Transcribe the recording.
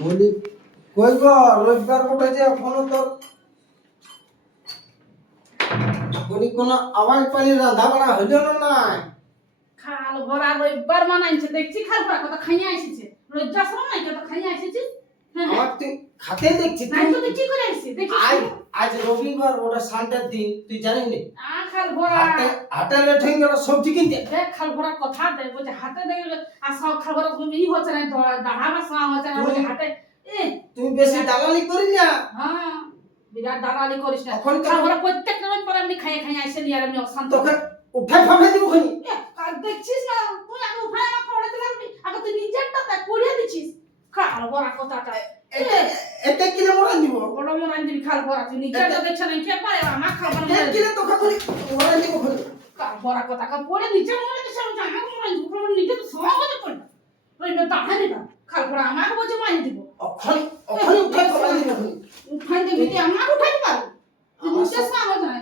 বলি কই গো রবিবার কোটে যে এখনো তো বলি কোনো আওয়াজ পানি রাধা বাড়া হইল না নাই খাল ভরা রবিবার মানাইছে দেখছি খাল ভরা কত খাইয়া এসেছে লজ্জা শরম নাই কত খাইয়া এসেছে হ্যাঁ আমার তুই খাতে দেখছি নাই তো তুই কি করে এসেছিস দেখছিস আজ আজ রবিবার ওটা সানডের দিন তুই জানিস নি খাল ভরা হাটে লেট হয়ে গেল সবজি কিনতে দেখ খাল ভরা কথা দেখ বলছে হাতে দেখ আর সব খাল ভরা ই হচ্ছে না দাঁড়া বা সা হচ্ছে না বলছে হাতে এ তুই বেশি দালালি করি না হ্যাঁ বিরাট দালালি করিস না এখন তো- খাল ভরা প্রত্যেক রবিবার পর এমনি খাইয়া খাইয়া এসে নিয়ে আর এমনি অশান্ত তোকে উঠাই ফাটাই দিব খানি কাল দেখছিস না তুই আগে উঠায় আমার পড়াতে লাগবি আগে তুই নিজেরটা দেখ পড়িয়ে দিছিস খাল ভরা কথাটা এটা কিনে মোড়া দিব বড় মরান দিবি খাল ভরা তুই নিজেরটা দেখছ না কে পারে আমার খাল ভরা এটা কিনে তোকে খালি মোড়া দিব খালি খাল ভরা কথা কা পড়ে নিচে মরে দিছ আমি জানা মরান দিব খাল নিজে তো সমাজে পড়ে রইবে দাঁড়ানি না খাল ভরা আমাকে বলছে মানি দিব ওখানে উঠাই ফাটাই দিব খালি উঠাই দিবি তুই আমাকে উঠাই পারবি তুই নিচে সমাজ নাই